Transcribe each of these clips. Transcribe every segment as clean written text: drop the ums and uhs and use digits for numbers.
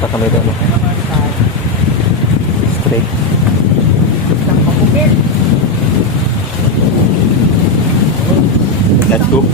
Punta kami doon. Straight. Let's go.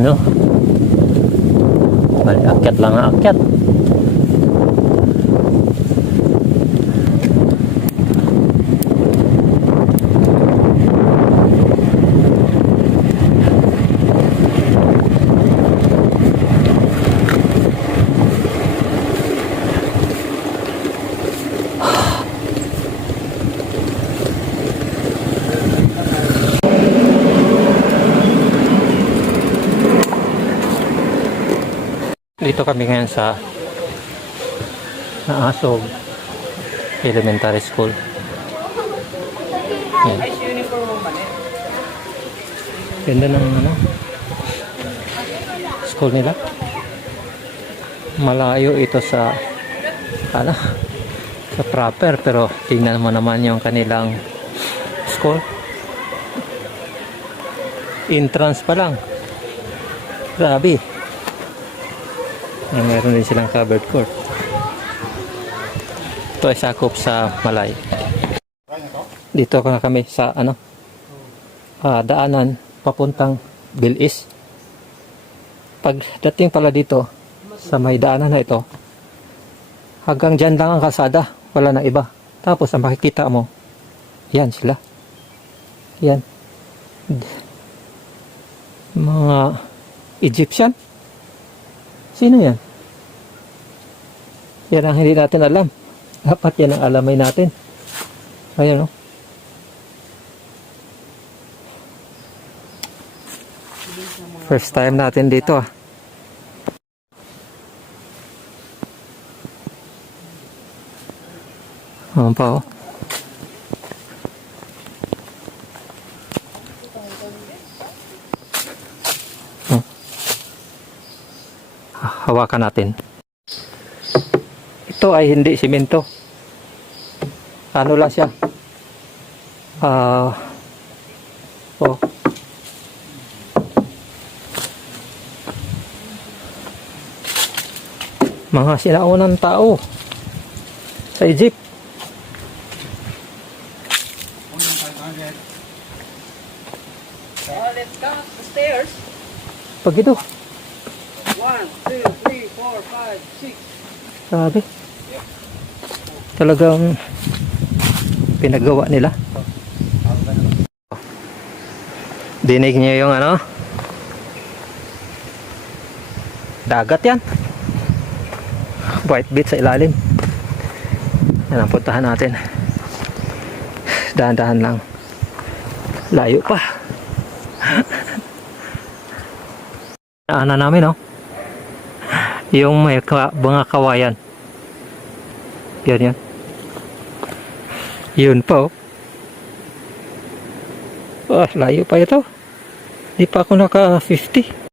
Ano? Balik akyat lang ang akyat. Dito kami ngayon sa Naasog Elementary School. Yan. Ganda ng school nila. Malayo ito sa sa proper, pero tingnan mo naman yung kanilang school. Entrance pa lang. Grabe. Meron din silang covered court. Ito ay sakop sa Malay. Dito kami sa daanan papuntang Bilis. Pagdating pala dito sa may daanan na ito, hanggang dyan lang ang kalsada, wala na iba. Tapos ang makikita mo, yan sila. Yan. Mga Egyptian. Sino yan? Yan ang hindi natin alam. Dapat yan ang alamay natin. Ayan, no? First time natin dito, Ano pa, hawakan natin. Ito ay hindi simento. Ano lang siya? Mga sinaunang tao sa Egypt. Let's go up the stairs. Pag ito. 1, 2, 3, 4, 5, 6. Grabe. Talagang pinagawa nila. Dinig niyo yung dagat yan. White beach sa ilalim. Yan ang puntahan natin. Dahan-dahan lang. Layo pa. Ana namin, yung may mga kawayan. Yan. Yun pa, layo pa ito. Di pa ako naka 50.